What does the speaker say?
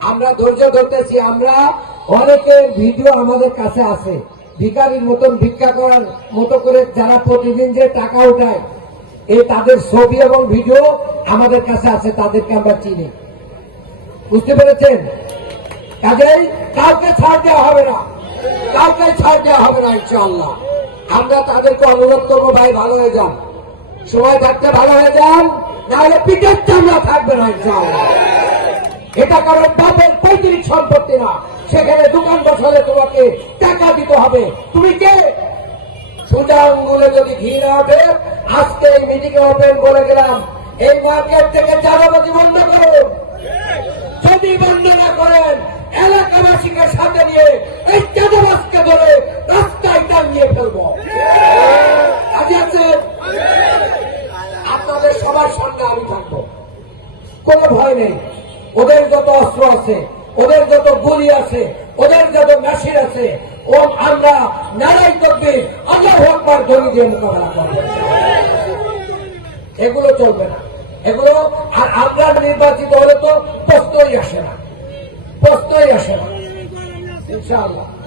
আমরা ধৈর্য ধরতেছি, আমরা অনেকের ভিডিও আমাদের কাছে আছে। ভিকারির মতন ভিক্ষা করার মতো করে যারা প্রতিদিন যে টাকা উঠায়, এই তাদের ছবি এবং ভিডিও আমাদের কাছে আছে, তাদেরকে আমরা চিনি। বুঝতে পেরেছেন? কাজেই কাউকে ছাড় দেওয়া হবে না। কাউকে ছাড় দেওয়া হবে না, ইনশাআল্লাহ। আমরা তাদেরকে অনুরোধ করব, ভাই, ভালো হয়ে যান। সময় থাকতে ভালো হয়ে যান, নাহলে পিঠের চামড়া থাকবে না, ইনশাআল্লাহ। এটা কারণ বাপের পৈতৃক সম্পত্তি না। সেখানে দোকান বসালে তোমাকে টাকা দিতে হবে। তুমি কে? সোজা আঙ্গুলে যদি ঘি না ওঠে, আজকে এই মিটিং ওপেন বলে গেলাম, এই মার্কেট থেকে চাঁদাবাজি বন্ধ করুন। যদি বন্ধ না করেন, এলাকাবাসীকে সাথে নিয়ে এই চাঁদাবাজকে ধরে রাস্তায় টাঙিয়ে ফেলব। কাজে আছে? আপনাদের সবার সামনে আমি থাকব। কোনো ভয় নেই। ওদের যত অস্ত্র আছে, ওদের যত গুলি আছে, ওদের যত মেশিন আছে আমরা নারাই তকবির, আল্লাহ একবার ধরি দিয়ে মোকাবেলা করব। এগুলো চলবে না। এগুলো আর আমরা নির্বাচিত হলে তো প্রশ্নই আসে না। প্রশ্নই আসে না। ইনশাআল্লাহ।